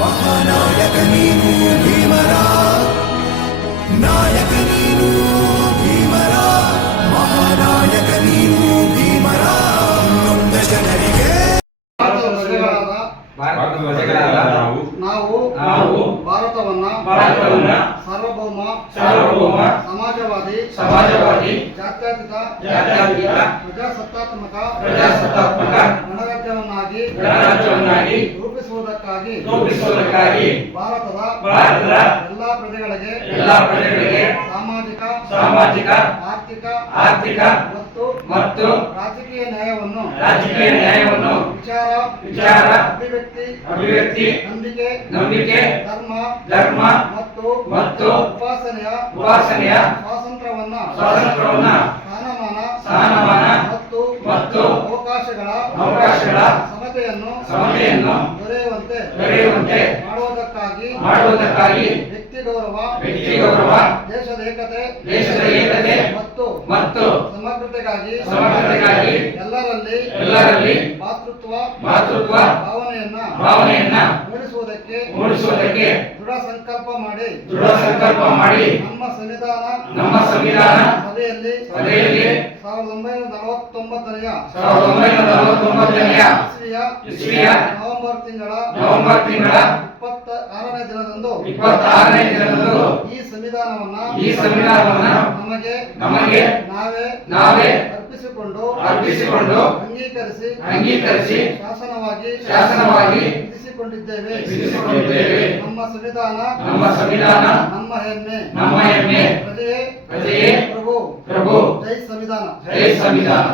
ಮಹಾನಾಯಕ ನೀನು ಭೀಮರ ನಾಯಕ ನೀನು ಭೀಮರ ಮಹಾನಾಯಕ ನೀನು ಭೀಮರ ನೊಂದ ಜನರಿಗೆ ಭಾರತದ ಪ್ರಜೆಗಳಾದ ಭಾರತ ಪ್ರಜೆಗಳಾದ ನಾವು ನಾವು ನಾವು ಭಾರತವನ್ನ ಭಾರತವನ್ನ ಸಾರ್ವಭೌಮ ಸಾರ್ವಭೌಮ ಸಮಾಜವಾದಿ ಸಮಾಜವಾದಿ ಜಾತ್ಯತೀತ ಜಾತ್ಯತೀತ ಪ್ರಜಾಸತ್ತಾತ್ಮಕ ಪ್ರಜಾಸತ್ತಾತ್ಮಕ ಗಣರಾಜ್ಯವನ್ನಾಗಿ ರೂಪಿಸುವುದಕ್ಕಾಗಿ ರೂಪಿಸುವುದಕ್ಕಾಗಿ ಭಾರತದ ಭಾರತದ ಎಲ್ಲಾ ಪ್ರಜೆಗಳಿಗೆ ಎಲ್ಲಾ ಪ್ರಜೆಗಳಿಗೆ ಸಾಮಾಜಿಕ ಸಾಮಾಜಿಕ ಆರ್ಥಿಕ ಆರ್ಥಿಕ ಮತ್ತು ಮತ್ತು ರಾಜಕೀಯ ನ್ಯಾಯವನ್ನು ರಾಜಕೀಯ ನ್ಯಾಯವನ್ನು ವಿಚಾರ ವಿಚಾರ ಅಭಿವ್ಯಕ್ತಿ ಅಭಿವ್ಯಕ್ತಿ ನಂಬಿಕೆ ನಂಬಿಕೆ ಧರ್ಮ ಧರ್ಮ ಮತ್ತು ಮತ್ತು ಉಪಾಸನೆಯ ಉಪಾಸನೆಯ ಸ್ವಾತಂತ್ರ್ಯವನ್ನ ಸ್ವಾತಂತ್ರ್ಯವನ್ನ ಸ್ಥಾನಮಾನ ಸ್ಥಾನಮಾನ ಮತ್ತು ಮತ್ತು ಅವಕಾಶಗಳ ಅವಕಾಶಗಳ ಸಮತೆಯನ್ನು ಸಮತೆಯನ್ನು ದೊರೆಯುವಂತೆ ದೊರೆಯುವಂತೆ ಮಾಡುವುದಕ್ಕಾಗಿ ಮಾಡುವುದಕ್ಕಾಗಿ ವ್ಯಕ್ತಿ ಗೌರವ ವ್ಯಕ್ತಿ ಗೌರವ ದೇಶದ ಏಕತೆ ದೇಶದ ಏಕತೆ ಮತ್ತು ಮತ್ತು ಸಮಗ್ರತೆಗಾಗಿ ಸಮಗ್ರತೆಗಾಗಿ ಎಲ್ಲರಲ್ಲಿ ಎಲ್ಲರಲ್ಲಿ ಮಾತೃತ್ವ ಮಾತೃತ್ವ ಭಾವನೆಯನ್ನ ಭಾವನೆಯನ್ನ ಮೂಡಿಸುವುದಕ್ಕೆ ಮೂಡಿಸುವುದಕ್ಕೆ ದೃಢ ಸಂಕಲ್ಪ ಮಾಡಿ. ದೃಢ ಸಂಕಲ್ಪ ಮಾಡಿ. ನಮ್ಮ ಸಂವಿಧಾನ ನಮ್ಮ ಸಂವಿಧಾನ ಸಭೆಯಲ್ಲಿ ಸಭೆಯಲ್ಲಿ ಸಾವಿರದ ಒಂಬೈನೂರ ಇಸ್ವಿಯ ನವೆಂಬರ್ ತಿಂಗಳ ನವೆಂಬರ್ ತಿಂಗಳ ಇಪ್ಪತ್ತ ಆರನೇ ದಿನದಂದು ಇಪ್ಪತ್ತಾರನೇ ದಿನದಂದು ಈ ಸಂವಿಧಾನವನ್ನ ಈ ಸಂವಿಧಾನವನ್ನ ನಮಗೆ ನಮಗೆ ನಾವೇ ನಾವೇ ಅರ್ಪಿಸಿಕೊಂಡು ಅರ್ಪಿಸಿಕೊಂಡು ಅಂಗೀಕರಿಸಿ ಅಂಗೀಕರಿಸಿ ಶಾಸನವಾಗಿ ಶಾಸನವಾಗಿ ವಿಧಿಸಿಕೊಂಡಿದ್ದೇವೆ. ವಿಧಿಸಿಕೊಂಡಿದ್ದೇವೆ. ನಮ್ಮ ಸಂವಿಧಾನ ನಮ್ಮ ಸಂವಿಧಾನ ನಮ್ಮ ಹೆಮ್ಮೆ. ನಮ್ಮ ಹೆಮ್ಮೆ. ಪ್ರಜೆಯೇ ಪ್ರಜೆಯೇ ಪ್ರಭು. ಪ್ರಭು. ಜೈ ಸಂವಿಧಾನ. ಜೈ ಸಂವಿಧಾನ.